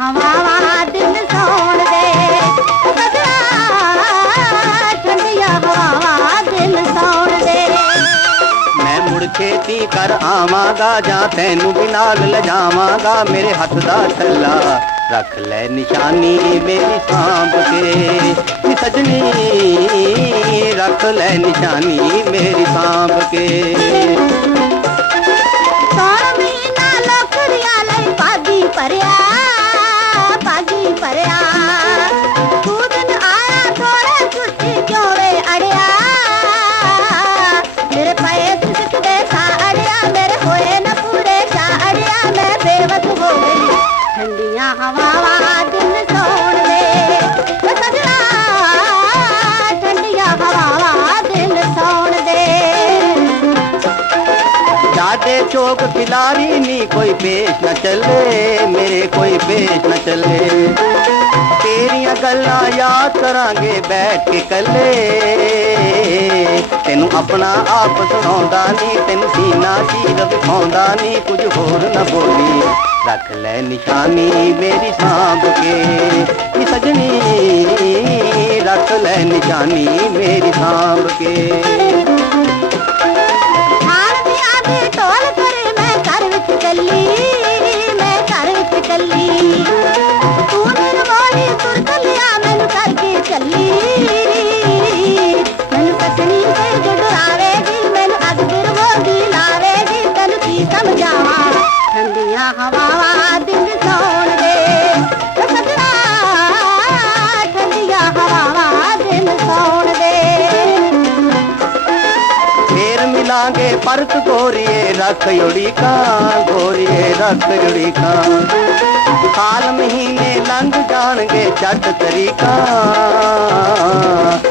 ਹਵਾਵਾਂ ਮੈਂ ਮੁੜ ਖੇਤੀ ਕਰ ਆਵਾਂਗਾ ਜਾਂ ਤੈਨੂੰ ਵੀ ਨਾਲ ਲਜਾਵਾਂਗਾ ਮੇਰੇ ਹੱਥ ਦਾ ਛੱਲਾ ਰੱਖ ਲੈ ਨਿਸ਼ਾਨੀ ਮੇਰੀ ਸਾਂਭ ਕੇ। ਸਜਣੀ ਰੱਖ ਲੈ ਨਿਸ਼ਾਨੀ ਮੇਰੀ ਸਾਂਭ ਕੇ। अरे ਜਾਦੇ ਚੋਕ ਖਿਲਾਰੀ ਨੀ ਕੋਈ ਪੇਸ਼ ਨਾ ਚੱਲੇ ਮੇਰੇ ਕੋਈ ਪੇਸ਼ ਨਾ ਚੱਲੇ ਤੇਰੀਆਂ ਗੱਲਾਂ ਯਾਦ ਕਰਾਂਗੇ ਬੈਠ ਕੇ ਕੱਲੇ ਤੈਨੂੰ ਆਪਣਾ ਆਪ ਸੁਣਾਉਂਦਾ ਨਹੀਂ ਤੈਨੂੰ ਸੀਨਾ ਚੀਰ ਵਿਖਾਉਂਦਾ ਨਹੀਂ ਕੁਝ ਹੋਰ ਨਾ ਬੋਲੀ ਰੱਖ ਲੈ ਨਿਸ਼ਾਨੀ ਮੇਰੀ ਸਾਂਭ ਕੇ ਨੀ ਸਜਣੀ ਰੱਖ ਲੈ ਨਿਸ਼ਾਨੀ ਮੇਰੀ ਸਾਂਭ ਕੇ ਕੀ ਠੰਡੀਆਂ ਹਵਾਵਾਂ ਦਿਨ ਸੌਣ ਦੇ। ਓ ਠੰਡੀਆਂ ਹਵਾਵਾਂ ਦਿਨ ਸੌਣ ਦੇ। ਫੇਰ ਮਿਲਾਂਗੇ ਪਰਤ ਗੋਰੀਏ, ਰੱਖ ਉੜੀਕਾਂ ਗੋਰੀਏ, ਰੱਖ ਉੜੀਕਾਂ ਸਾਲ ਮਹੀਨੇ ਲੰਘ ਜਾਣਗੇ ਛੱਡ ਤਰੀਕਾ।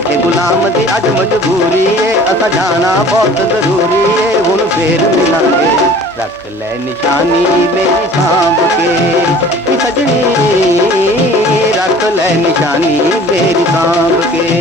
ਇਹ ਗੁਲਾਮ ਦੀ ਅੱਜ ਮਜਬੂਰੀ ਏ, ਅਸਾਂ ਜਾਣਾ ਬਹੁਤ ਜ਼ਰੂਰੀ ਏ। ਹੁਣ ਫੇਰ ਮਿਲਾਂਗੇ। ਰੱਖ ਲੈ ਨਿਸ਼ਾਨੀ ਮੇਰੀ ਸਾਂਭ ਕੇ। ਸਜਣੀ ਰੱਖ ਲੈ ਨਿਸ਼ਾਨੀ ਮੇਰੀ ਸਾਂਭ ਕੇ।